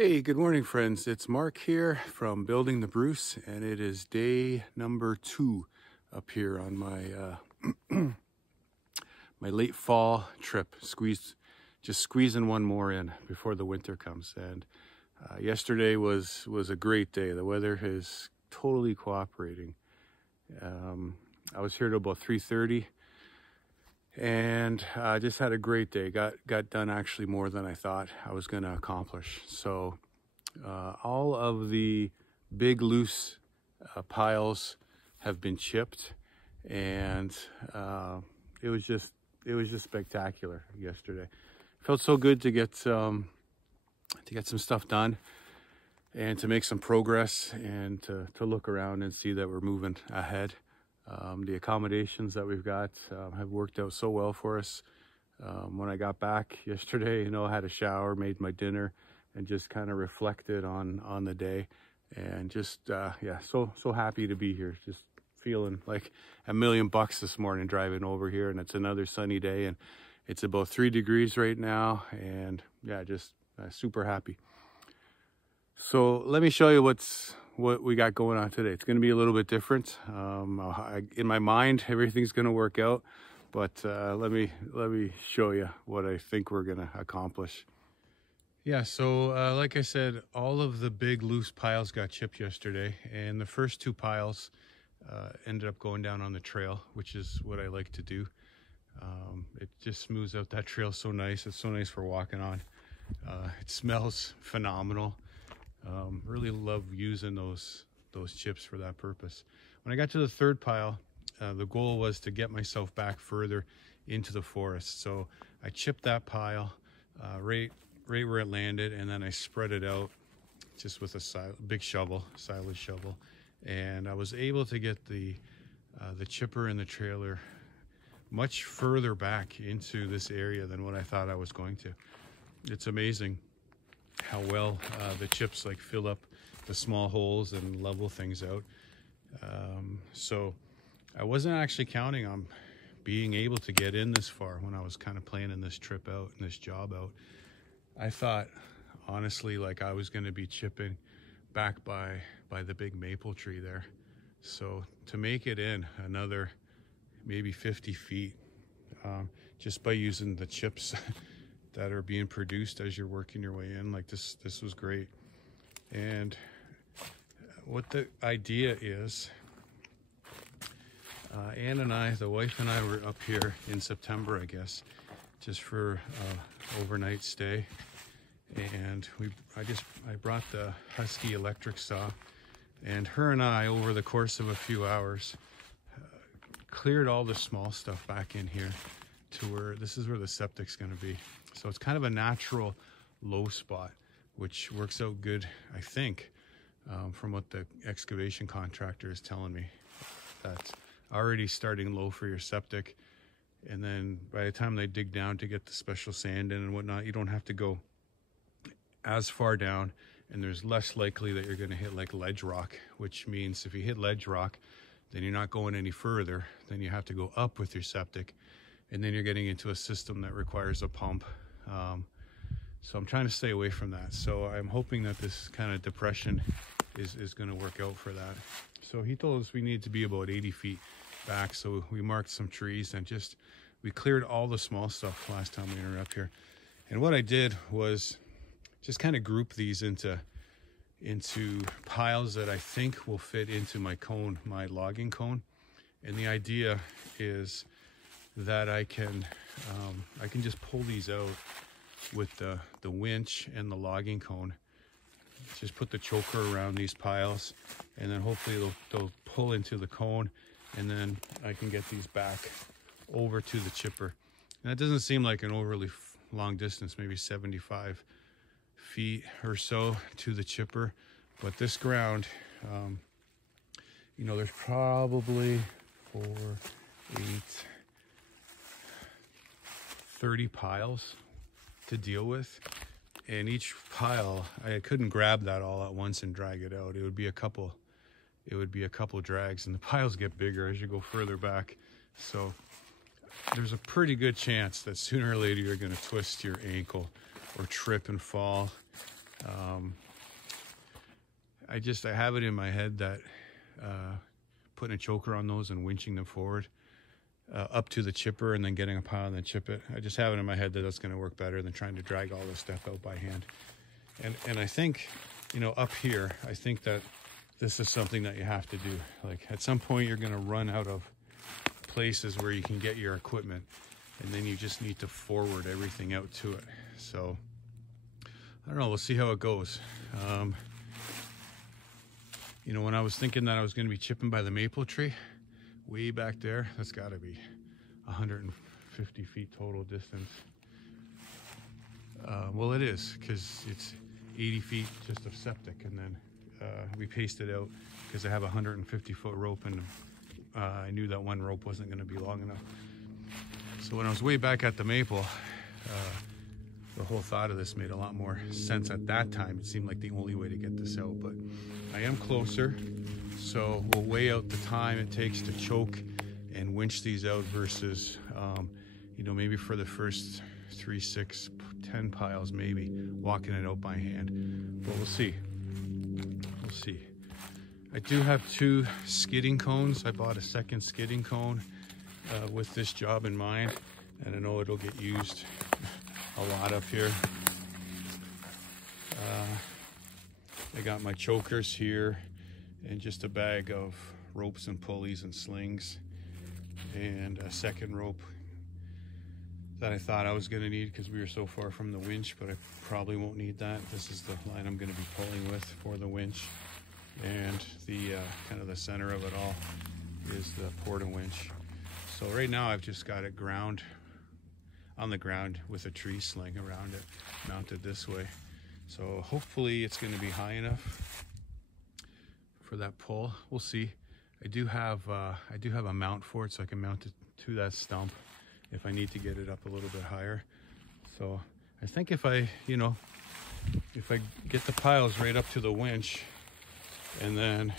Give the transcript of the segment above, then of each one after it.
Hey, good morning, friends. It's Mark here from Building the Bruce, and it is day number 2 up here on my my late fall trip. Just squeezing one more in before the winter comes. And yesterday was a great day. The weather is totally cooperating. I was here till about 3:30, and I just had a great day. Got done actually more than I thought I was going to accomplish. So all of the big loose piles have been chipped, and it was just spectacular yesterday. Felt so good to get some stuff done and to make some progress and to look around and see that we're moving ahead. The accommodations that we've got have worked out so well for us. When I got back yesterday, I had a shower, made my dinner, and just kind of reflected on the day. And just, yeah, so happy to be here. Just feeling like $1,000,000 this morning driving over here, and it's another sunny day, and it's about 3 degrees right now. And yeah, just super happy. So let me show you what we got going on today. It's going to be a little bit different. In my mind, everything's going to work out, but let me show you what I think we're going to accomplish. Yeah, so like I said, all of the big loose piles got chipped yesterday, and the first 2 piles ended up going down on the trail, which is what I like to do. It just smooths out that trail so nice. It's so nice for walking on. It smells phenomenal. Really love using those chips for that purpose. When I got to the 3rd pile, the goal was to get myself back further into the forest. So I chipped that pile right where it landed, and then I spread it out just with a big shovel, silage shovel, and I was able to get the chipper and the trailer much further back into this area than what I thought I was going to. It's amazing how well the chips fill up the small holes and level things out. So I wasn't actually counting on being able to get in this far when I was kind of planning this trip out and this job out. I thought honestly I was going to be chipping back by the big maple tree there. So to make it in another maybe 50 feet just by using the chips that are being produced as you're working your way in, this was great. And what the idea is, Ann and I, the wife and I, were up here in September, I guess, just for overnight stay, and I brought the Husky electric saw, and her and I, over the course of a few hours, cleared all the small stuff back in here to where this is where the septic's going to be. So it's kind of a natural low spot, which works out good, I think, from what the excavation contractor is telling me. That's already starting low for your septic, and then by the time they dig down to get the special sand in and whatnot, you don't have to go as far down, and there's less likely that you're going to hit ledge rock, which means if you hit ledge rock, then you're not going any further. Then you have to go up with your septic, and then you're getting into a system that requires a pump. So I'm trying to stay away from that. So I'm hoping that this kind of depression is going to work out for that. So he told us we need to be about 80 feet back. So we marked some trees and we cleared all the small stuff last time we were up here. And what I did was just kind of group these into piles that I think will fit into my cone, my logging cone. And the idea is that I can just pull these out with the winch and the logging cone. Just put the choker around these piles, and then hopefully they'll pull into the cone, and then I can get these back over to the chipper. And that doesn't seem like an overly long distance, maybe 75 feet or so to the chipper, but this ground, there's probably 4, 8, 30 piles to deal with, and each pile, I couldn't grab that all at once and drag it out. It would be a couple drags, and the piles get bigger as you go further back. So there's a pretty good chance that sooner or later you're going to twist your ankle or trip and fall I have it in my head that putting a choker on those and winching them forward up to the chipper and then getting a pile and then chip it. I just have it in my head that that's going to work better than trying to drag all this stuff out by hand. And I think, you know, up here, I think that this is something that you have to do. Like at some point you're going to run out of places where you can get your equipment, and then you just need to forward everything out to it. So I don't know, we'll see how it goes. You know, when I was thinking that I was going to be chipping by the maple tree way back there, that's got to be 150 feet total distance. Well, it is, because it's 80 feet just of septic, and then we paced it out because I have a 150-foot rope, and I knew that one rope wasn't going to be long enough. So when I was way back at the maple, the whole thought of this made a lot more sense at that time. It seemed like the only way to get this out, but I am closer, so we'll weigh out the time it takes to choke and winch these out versus, you know, maybe for the first 3, 6, 10 piles, maybe walking it out by hand. But we'll see. We'll see. I do have 2 skidding cones. I bought a second skidding cone with this job in mind, and I know it'll get used a lot up here. I got my chokers here and just a bag of ropes and pulleys and slings and a second rope that I thought I was going to need because we were so far from the winch, but I probably won't need that. This is the line I'm going to be pulling with for the winch, and the kind of the center of it all is the porta winch. So right now I've just got it ground on the ground with a tree sling around it, mounted this way. So hopefully it's going to be high enough for that pull. We'll see. I do have a mount for it, so I can mount it to that stump if I need to get it up a little bit higher. So I think if I get the piles right up to the winch and then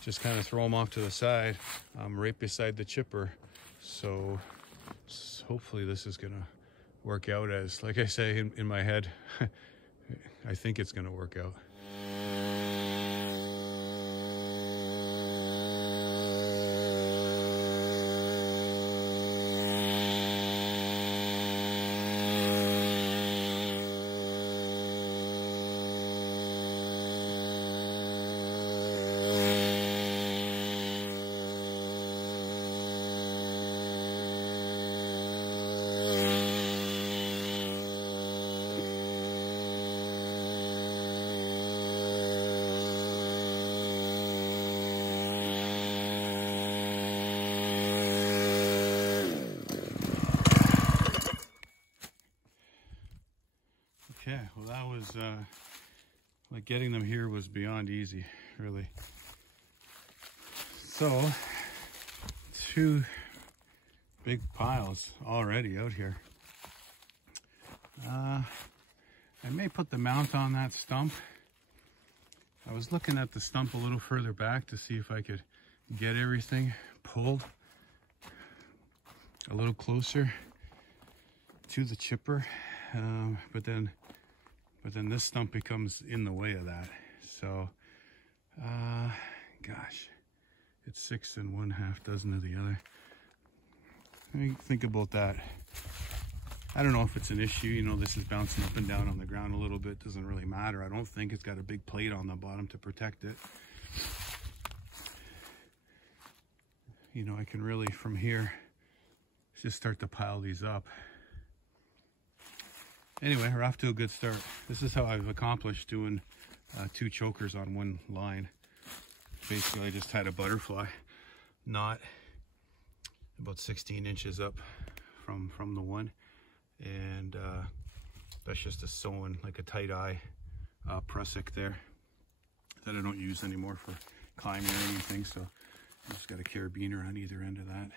just kind of throw them off to the side, I'm right beside the chipper. So hopefully this is gonna work out as, like I say in my head, I think it's gonna work out. Okay, well that was, like getting them here was beyond easy, really. So, 2 big piles already out here. I may put the mount on that stump. I was looking at the stump a little further back to see if I could get everything pulled a little closer to the chipper, but then this stump becomes in the way of that. So, gosh, it's 6 1/2 dozen of the other. Let me think about that. I don't know if it's an issue. You know, this is bouncing up and down on the ground a little bit. Doesn't really matter. I don't think it's got a big plate on the bottom to protect it. You know, I can really, from here, just start to pile these up. Anyway, we're off to a good start. This is how I've accomplished doing 2 chokers on one line. Basically, I just had a butterfly knot about 16 inches up from the one, and that's just a sewing, like a tight-eye prusik there that I don't use anymore for climbing or anything. So I just got a carabiner on either end of that.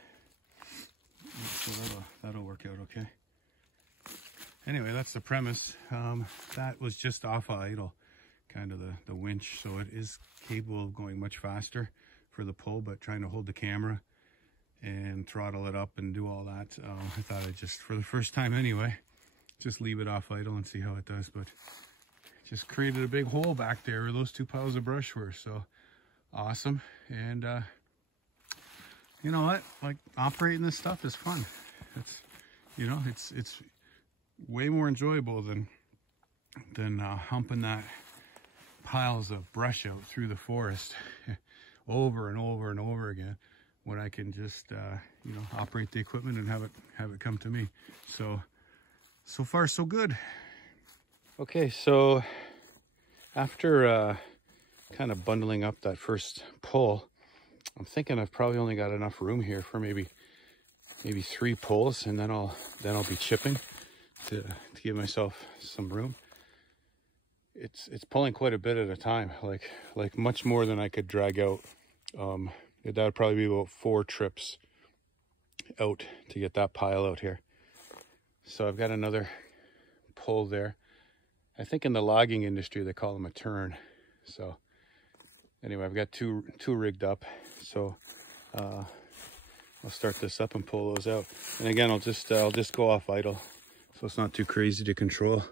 So that'll work out okay. Anyway, that's the premise. That was just off idle, kind of the winch, so it is capable of going much faster for the pull, but trying to hold the camera and throttle it up and do all that, I thought I'd just, for the first time anyway, just leave it off idle and see how it does. But just created a big hole back there where those two piles of brush were. So awesome. And you know what, like, operating this stuff is fun. It's, you know, it's way more enjoyable than humping that piles of brush out through the forest over and over and over again, when I can just you know, operate the equipment and have it come to me. So far so good. Okay, so after kind of bundling up that first pull, I'm thinking I've probably only got enough room here for maybe 3 pulls, and then I'll be chipping to give myself some room. It's pulling quite a bit at a time, like much more than I could drag out. That would probably be about 4 trips out to get that pile out here. So I've got another pull there. I think in the logging industry they call them a turn. So anyway, I've got two rigged up. So I'll start this up and pull those out. And again, I'll just go off idle, so it's not too crazy to control.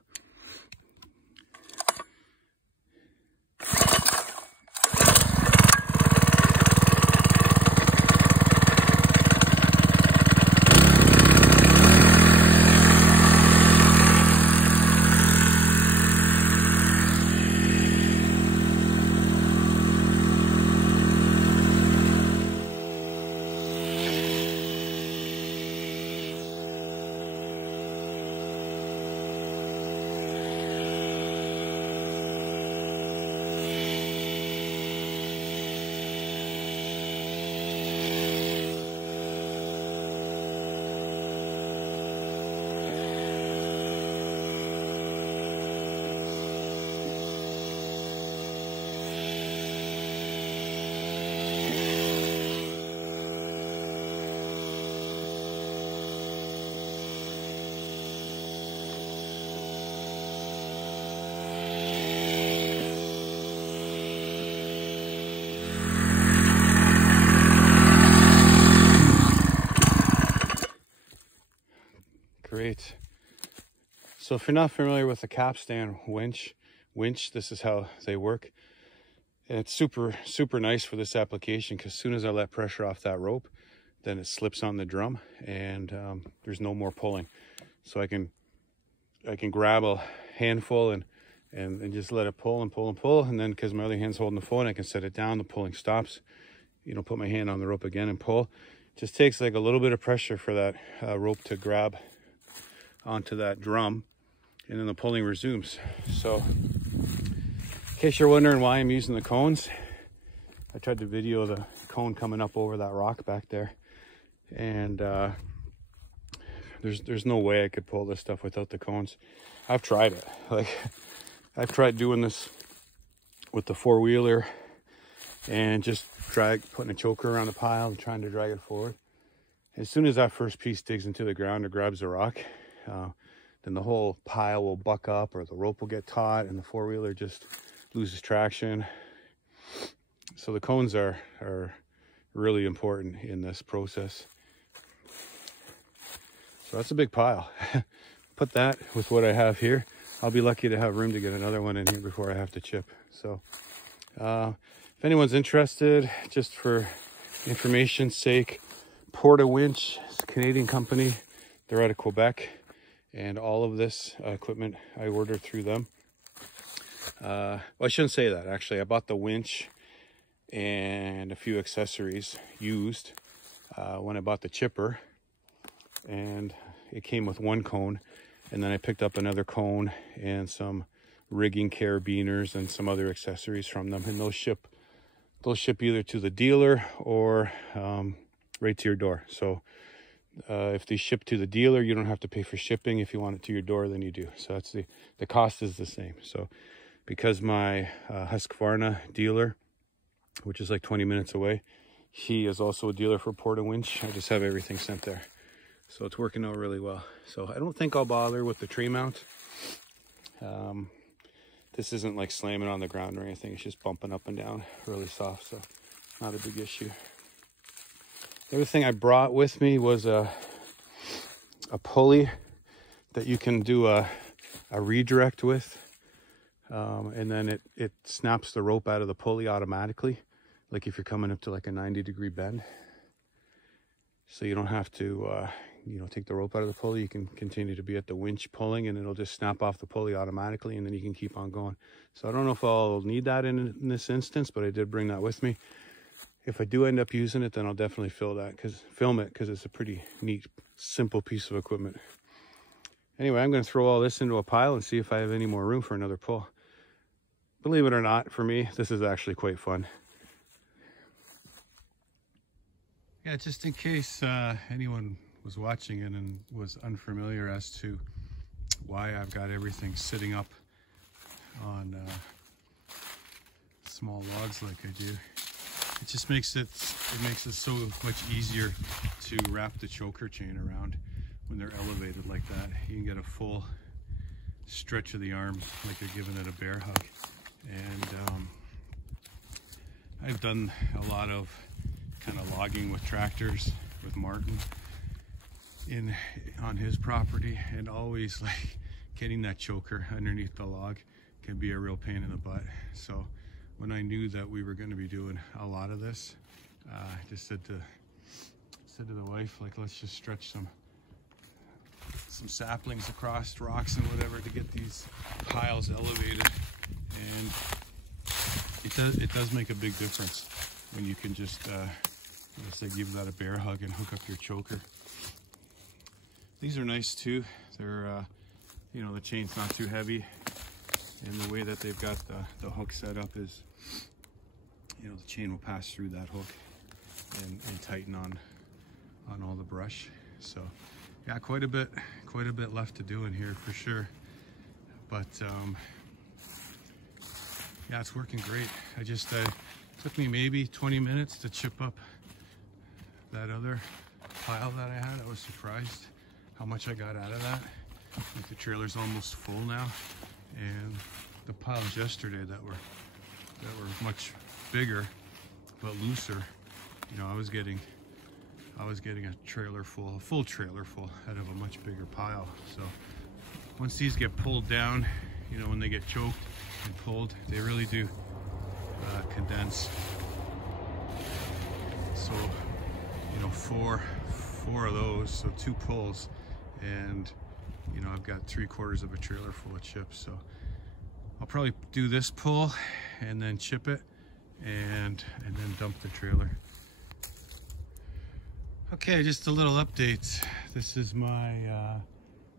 Great. So if you're not familiar with the capstan winch, this is how they work. And it's super nice for this application, because as soon as I let pressure off that rope, then it slips on the drum, and there's no more pulling. So I can grab a handful and just let it pull and pull and pull, and then because my other hand's holding the phone, I can set it down, the pulling stops, you know, put my hand on the rope again and pull. It just takes like a little bit of pressure for that rope to grab onto that drum, and then the pulling resumes. So in case you're wondering why I'm using the cones, I tried to video the cone coming up over that rock back there, and there's no way I could pull this stuff without the cones. I've tried it. Like, I've tried doing this with the 4-wheeler and just putting a choker around the pile and trying to drag it forward. As soon as that first piece digs into the ground or grabs a rock, then the whole pile will buck up, or the rope will get taut, and the 4-wheeler just loses traction. So the cones are really important in this process. So that's a big pile. Put that with what I have here. I'll be lucky to have room to get another one in here before I have to chip. So if anyone's interested, just for information's sake, Winch, it's a Canadian company. They're out of Quebec, and all of this equipment I ordered through them. Well, I shouldn't say that, actually. I bought the winch and a few accessories used when I bought the chipper, and it came with 1 cone, and then I picked up another cone and some rigging carabiners and some other accessories from them, and those ship either to the dealer or right to your door. So if they ship to the dealer, you don't have to pay for shipping. If you want it to your door, then you do. So that's the cost is the same. So because my Husqvarna dealer, which is like 20 minutes away, he is also a dealer for Winch, I just have everything sent there. So it's working out really well. So I don't think I'll bother with the tree mount. This isn't like slamming on the ground or anything. It's just bumping up and down really soft, so not a big issue. The other thing I brought with me was a pulley that you can do a redirect with. and then it snaps the rope out of the pulley automatically, like if you're coming up to like a 90-degree bend. So you don't have to you know, take the rope out of the pulley. You can continue to be at the winch pulling, and it'll just snap off the pulley automatically, and then you can keep on going. So I don't know if I'll need that in this instance, but I did bring that with me. If I do end up using it, then I'll definitely film it because it's a pretty neat, simple piece of equipment. Anyway, I'm going to throw all this into a pile and see if I have any more room for another pull. Believe it or not, for me, this is actually quite fun. Yeah, just in case anyone was watching it and was unfamiliar as to why I've got everything sitting up on small logs like I do. It just makes it so much easier to wrap the choker chain around when they're elevated like that. You can get a full stretch of the arm like you're giving it a bear hug. And I've done a lot of kind of logging with tractors with Martin on his property, and always like getting that choker underneath the log can be a real pain in the butt. So when I knew that we were going to be doing a lot of this, I just said to the wife, like, let's just stretch some saplings across rocks and whatever to get these piles elevated. And it does make a big difference when you can just say, give that a bear hug and hook up your choker. These are nice too. They're you know, the chain's not too heavy, and the way that they've got the hook set up is, you know, the chain will pass through that hook and tighten on all the brush. So yeah, quite a bit left to do in here for sure, but yeah, it's working great. I just took me maybe 20 minutes to chip up that other pile that I had. I was surprised how much I got out of that. Like, the trailer's almost full now, and the piles yesterday that were much bigger but looser, you know, I was getting a trailer full, a full trailer full out of a much bigger pile. So once these get pulled down, you know, when they get choked and pulled, they really do condense. So, you know, four of those, so 2 pulls, and you know, I've got 3/4 of a trailer full of chips. So I'll probably do this pull and then chip it and then dump the trailer. Okay, just a little update. This is my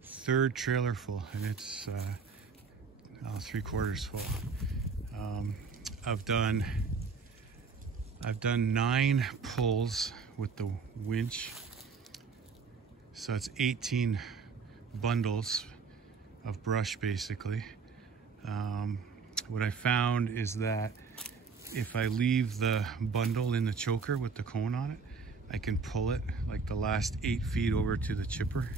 3rd trailer full, and it's 3/4 full. I've done 9 pulls with the winch, so it's 18 bundles of brush basically. What I found is that if I leave the bundle in the choker with the cone on it, I can pull it like the last 8 feet over to the chipper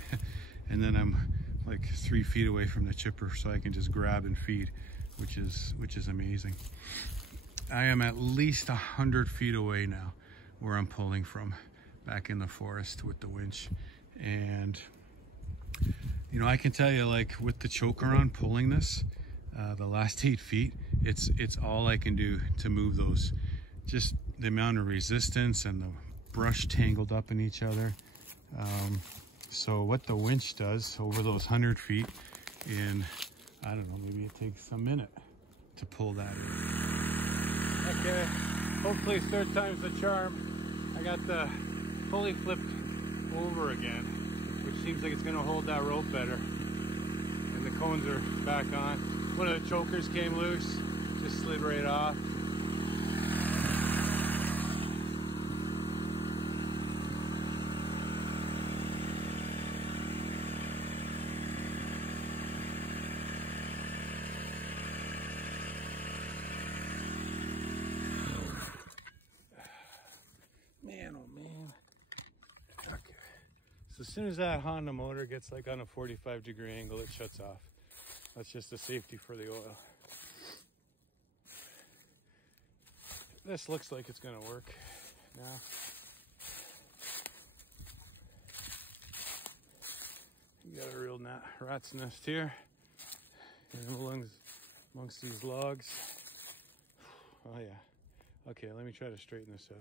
and then I'm like 3 feet away from the chipper, so I can just grab and feed, which is amazing. I am at least 100 feet away now where I'm pulling from, back in the forest with the winch. And you know, I can tell you, like, with the choker on pulling this, the last 8 feet, it's all I can do to move those. Just the amount of resistance and the brush tangled up in each other. So what the winch does over those 100 feet in, I don't know, maybe it takes a minute to pull that in. Okay, hopefully 3rd time's the charm. I got the pulley flipped over again, which seems like it's gonna hold that rope better. And the cones are back on. One of the chokers came loose, just slid right off. So as soon as that Honda motor gets like on a 45-degree angle, it shuts off. That's just a safety for the oil. This looks like it's gonna work now. You got a real rat's nest here. And amongst these logs. Oh yeah. Okay, let me try to straighten this out.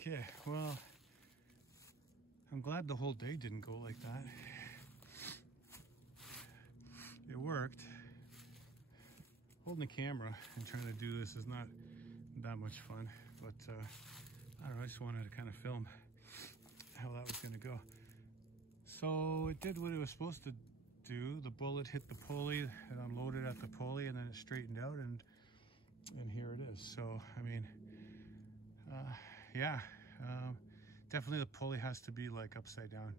Okay, well, I'm glad the whole day didn't go like that. It worked. Holding the camera and trying to do this is not that much fun, but I don't know, I just wanted to kind of film how that was going to go. So it did what it was supposed to do. The bullet hit the pulley, it unloaded at the pulley, and then it straightened out, and here it is. So, I mean, yeah, definitely the pulley has to be like upside down,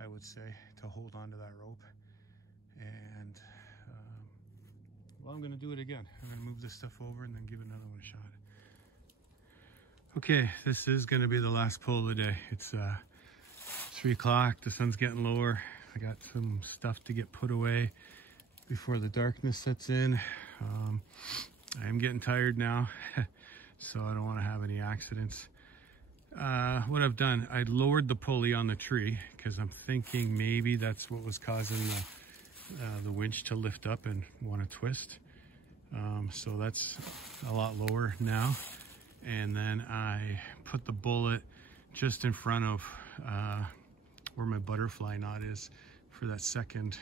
I would say, to hold onto that rope. And well, I'm gonna do it again. I'm gonna move this stuff over and then give another one a shot. Okay, this is gonna be the last pull of the day. It's 3 o'clock, the sun's getting lower. I got some stuff to get put away before the darkness sets in. I am getting tired now, so I don't want to have any accidents. What I've done, I lowered the pulley on the tree because I'm thinking maybe that's what was causing the winch to lift up and want to twist. So that's a lot lower now. And then I put the bullet just in front of where my butterfly knot is for that second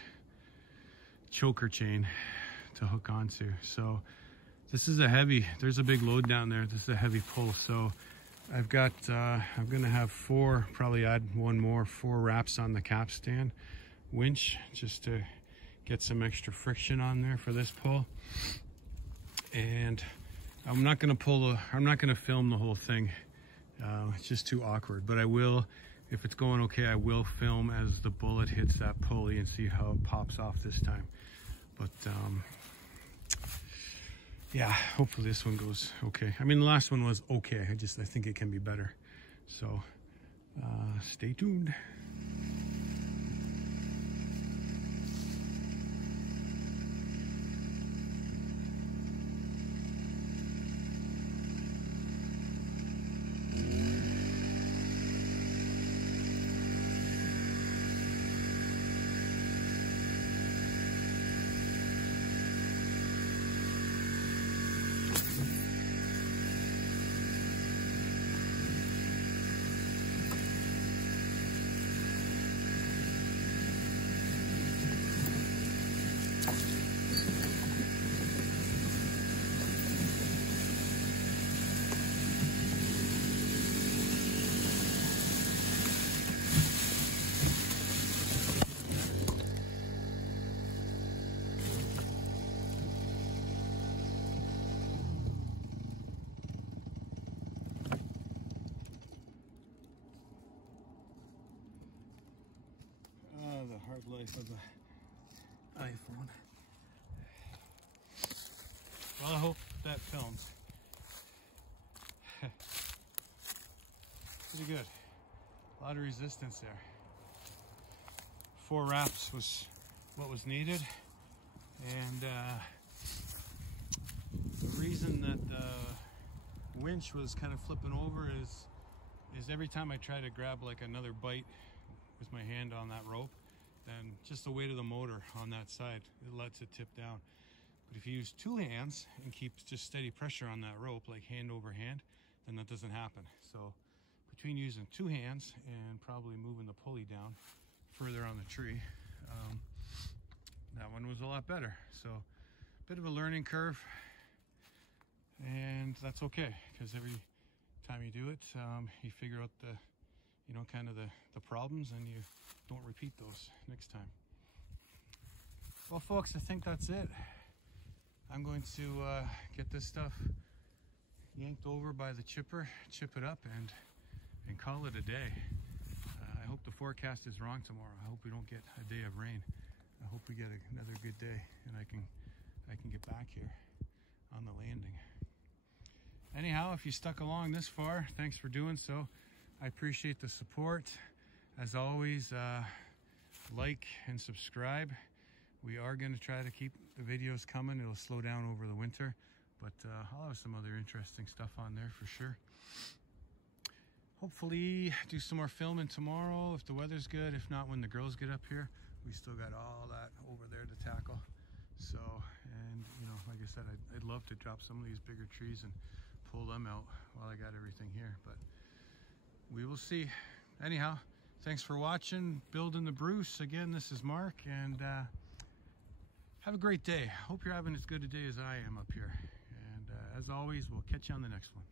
choker chain to hook onto. So this is a heavy, there's a big load down there. This is a heavy pull. So I've got, I'm gonna have 4, probably add one more, 4 wraps on the capstan winch just to get some extra friction on there for this pull. And I'm not gonna I'm not gonna film the whole thing. It's just too awkward, but I will, if it's going okay, I will film as the bullet hits that pulley and see how it pops off this time. But yeah, hopefully this one goes okay. I mean, the last one was okay. I think it can be better. So stay tuned. hard life of the iPhone. Well, I hope that films. Pretty good. A lot of resistance there. 4 wraps was what was needed, and the reason that the winch was kind of flipping over is every time I try to grab like another bite with my hand on that rope, then just the weight of the motor on that side, it lets it tip down. But if you use 2 hands and keep just steady pressure on that rope, like hand over hand, then that doesn't happen. So between using 2 hands and probably moving the pulley down further on the tree, that one was a lot better. So bit of a learning curve, and that's okay, because every time you do it, you figure out the, you know, kind of the problems, and you don't repeat those next time. Well, folks, I think that's it. I'm going to get this stuff yanked over by the chipper, chip it up, and call it a day. I hope the forecast is wrong tomorrow. I hope we don't get a day of rain. I hope we get another good day, and I can get back here on the landing. Anyhow, if you stuck along this far, thanks for doing so. I appreciate the support. As always, like and subscribe. We are going to try to keep the videos coming. It'll slow down over the winter, but I'll have some other interesting stuff on there for sure. Hopefully do some more filming tomorrow if the weather's good. If not, when the girls get up here, we still got all that over there to tackle. So, and you know, like I said, I'd love to drop some of these bigger trees and pull them out while I got everything here, but we will see. Anyhow, thanks for watching Building the Bruce. Again, this is Mark, and have a great day. Hope you're having as good a day as I am up here. And as always, we'll catch you on the next one.